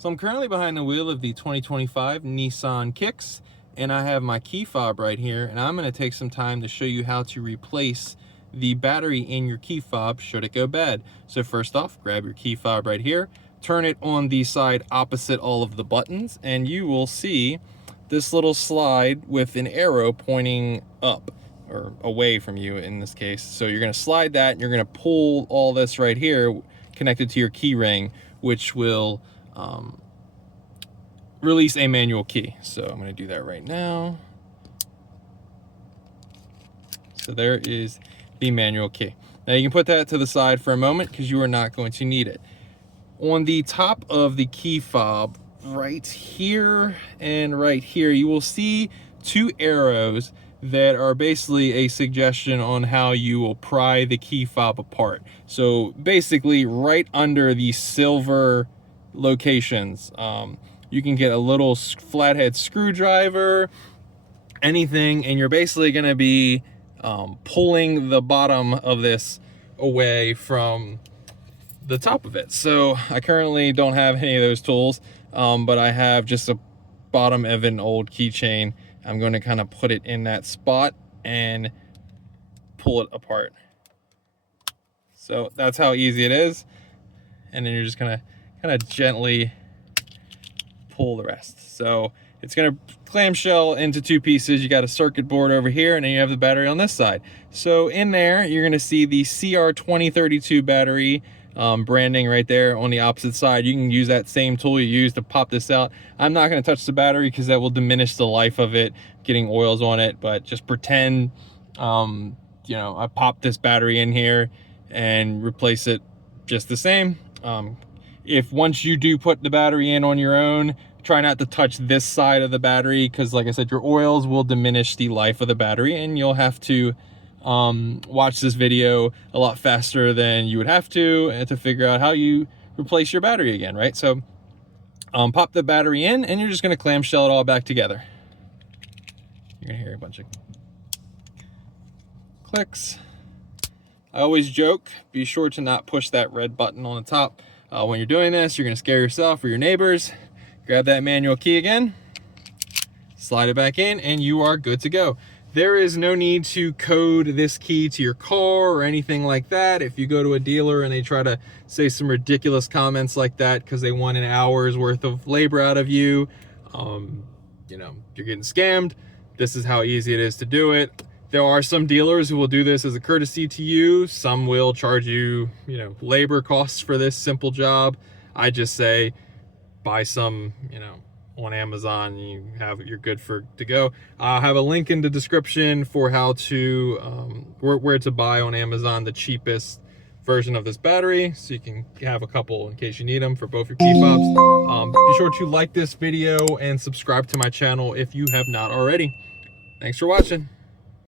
So I'm currently behind the wheel of the 2025 Nissan Kicks, and I have my key fob right here, and I'm going to take some time to show you how to replace the battery in your key fob should it go bad. So first off, grab your key fob right here, turn it on the side opposite all of the buttons, and you will see this little slide with an arrow pointing up or away from you in this case. So you're going to slide that and you're going to pull all this right here connected to your key ring, which will release a manual key. So I'm going to do that right now. So there is the manual key. Now you can put that to the side for a moment because you are not going to need it. On the top of the key fob, right here and right here, you will see two arrows that are basically a suggestion on how you will pry the key fob apart. So basically right under the silver locations, you can get a little flathead screwdriver, anything, and you're basically going to be pulling the bottom of this away from the top of it. So I currently don't have any of those tools, but I have just a bottom of an old keychain. I'm going to kind of put it in that spot and pull it apart. So that's how easy it is. And then you're just going to kind of gently pull the rest. So it's going to clamshell into two pieces. You got a circuit board over here, and then you have the battery on this side. So in there, you're going to see the CR2032 battery branding right there on the opposite side. You can use that same tool you use to pop this out. I'm not going to touch the battery because that will diminish the life of it, getting oils on it, but just pretend, you know, I popped this battery in here and replace it just the same. If once you do put the battery in on your own, try not to touch this side of the battery because, like I said, your oils will diminish the life of the battery, and you'll have to watch this video a lot faster than you would have to figure out how you replace your battery again, right? So pop the battery in, and you're just going to clamshell it all back together. You're going to hear a bunch of clicks. I always joke, be sure to not push that red button on the top. When you're doing this, you're going to scare yourself or your neighbors. Grab that manual key again, slide it back in, and you are good to go. There is no need to code this key to your car or anything like that. If you go to a dealer and they try to say some ridiculous comments like that because they want an hour's worth of labor out of you, you know, you're getting scammed. This is how easy it is to do it. There are some dealers who will do this as a courtesy to you. Some will charge you, you know, labor costs for this simple job. I just say buy some, you know, on Amazon. You're good to go. I'll have a link in the description for how to where to buy on Amazon the cheapest version of this battery, so you can have a couple in case you need them for both your key fobs. Be sure to like this video and subscribe to my channel if you have not already. Thanks for watching.